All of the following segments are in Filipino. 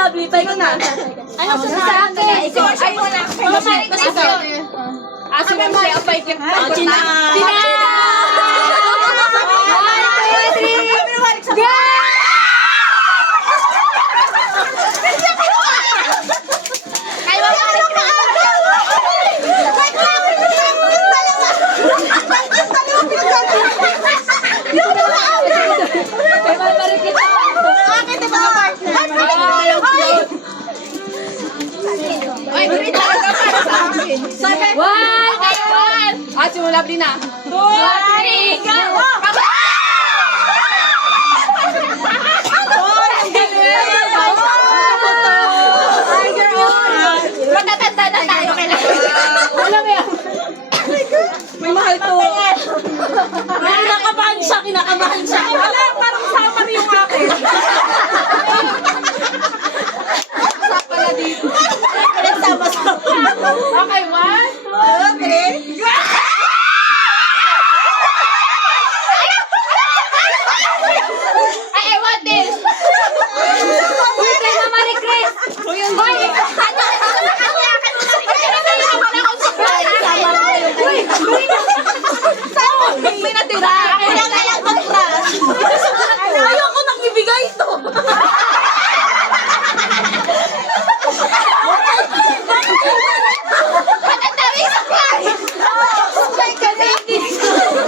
Lovely, tayo na. Ano sa akin? Ikaw, ay, wala. Kasi ikaw. Aso mo siya, apay kip. China! China! 1, 2, 3. Go! Aso mo Lovely na. 2, 3, go! Magtatanda na tayo kailangan. Wala mo yan. May mahal to. Kinakabahan siya. Wala, parang summer yung akin. Sa pala dito. Okay, 1, 2, 3. Ay, I want this! Uy, kay Mama Marie Chris! Uy, May natira. Ayoko nang ibigay ito.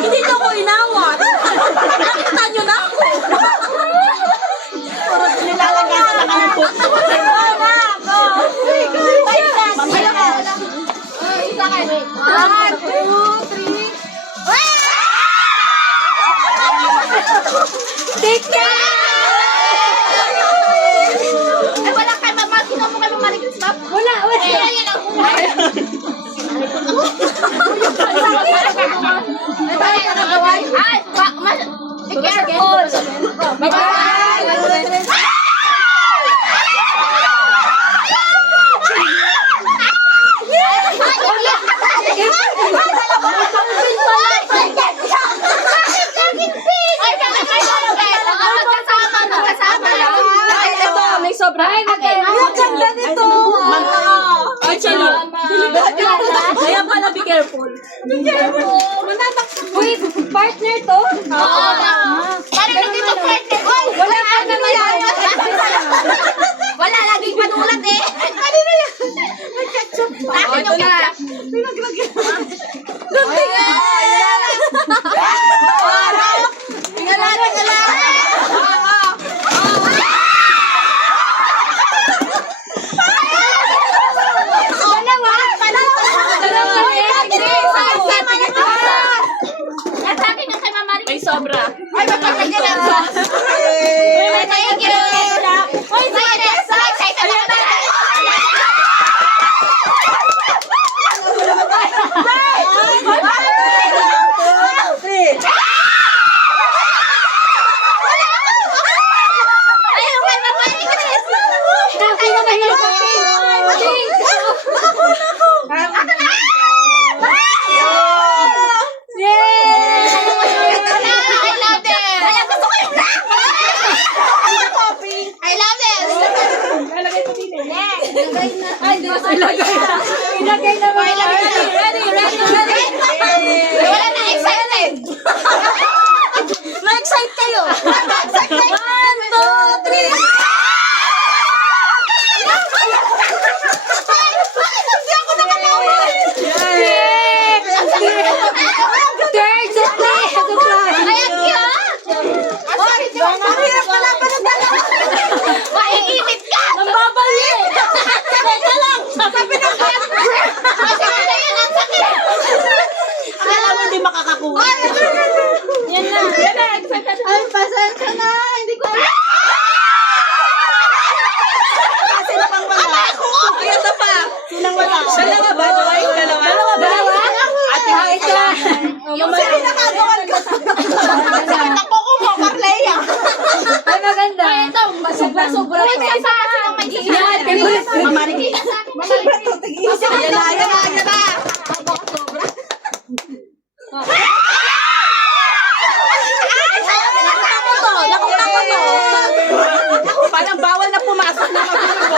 Hindi niyo ko inawat. Nakita niyo na ako. nilalagay sa taka ng puto. Mamaya ka. Isa kayo. 1, 2, 3. Tika! Ay, wala kayo. Sino mo kayo Marie Chris, ma'am? Wala. Yan ang kumain. Ay, be careful. Bye-bye. May sobra. Ay, maganda nito. Ay, chalo. Kaya pala, be careful. Be careful. Mananak. Wait, partner to? Oo. Parang nandito partner. Wala ka naman yan. Wala, laging panulat eh. Ano na yan? Nag-ketchup pa. Akin yung ketchup. Pinaglagyan. May sobra. Ay, magpapagyan lang ba? Ay, thank you. Ay, excited na ba? Ayaw kayo mapalik ko rin. Tatay na mahirap ang pink. I love this! Ay, gusto ko yung black! I love this! Lalagay ko din eh. Ay, di ba sa Ilagay na. Ilagay na. Ready! Wala na, excited! Na-excite kayo. Na-excite kayo! 1, 2, 3. Bakit hindi ako nakalawa? Third supply. Ay, ang cute! Mahirap pala pa ng dalawa. Maiinit ka! Nambabali. Teka lang. Sabi ng Kasi kasi yun ang sakit! akala mo hindi makakakuha. Yan na. Excited. Ay, pasensya na! Hindi ko alam! Kasi na pang wala. Kaya na pa. Sinang wala. Dalawa ba? Dalawa ba? Ate, ito. Yung sino nakagawan ka? Ako mo, Carleia! Ay, maganda. Ay, ito, sobra-sobra to. Wait, sa kasi ng may Yan, favorite. Mamariki. Mamariki. Yan na. Nakita ko to. Parang bawal na pumasok na magulang.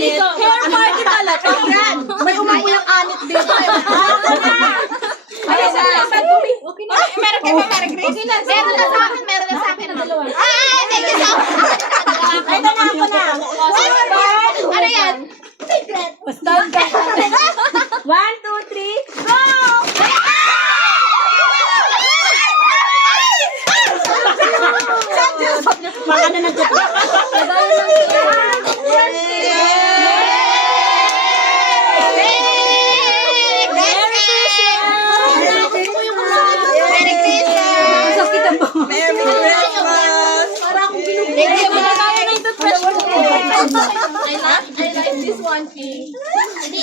anit. Hair party pala. Yan. May umuulang anit dito. Ay, okay na. Meron kayo pa, Mary Grace? Meron na sa akin, meron na sa akin. Ay, thank you so much. Ay, na ako na. Ano yan? Secret. Stop ka. 1, 2, 3, go! Mga na nagkakak. Merry Christmas! Sakit ang buhok. Merry Christmas! Para akong pinupin. Thank you, Wala Mama. tayo na ito fresh mo. I like this one, King. Hindi,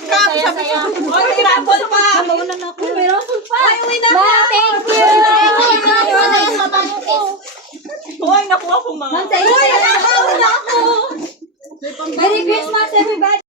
Saya-saya. Oy, may raffle pa. Mauna na ako. May raffle pa. Ay, uwi na Ma, ako. thank you! Ano yung mabango kiss? Hoy, nakuha ko mga. Uy, nakakauna ako. Merry Christmas, everybody.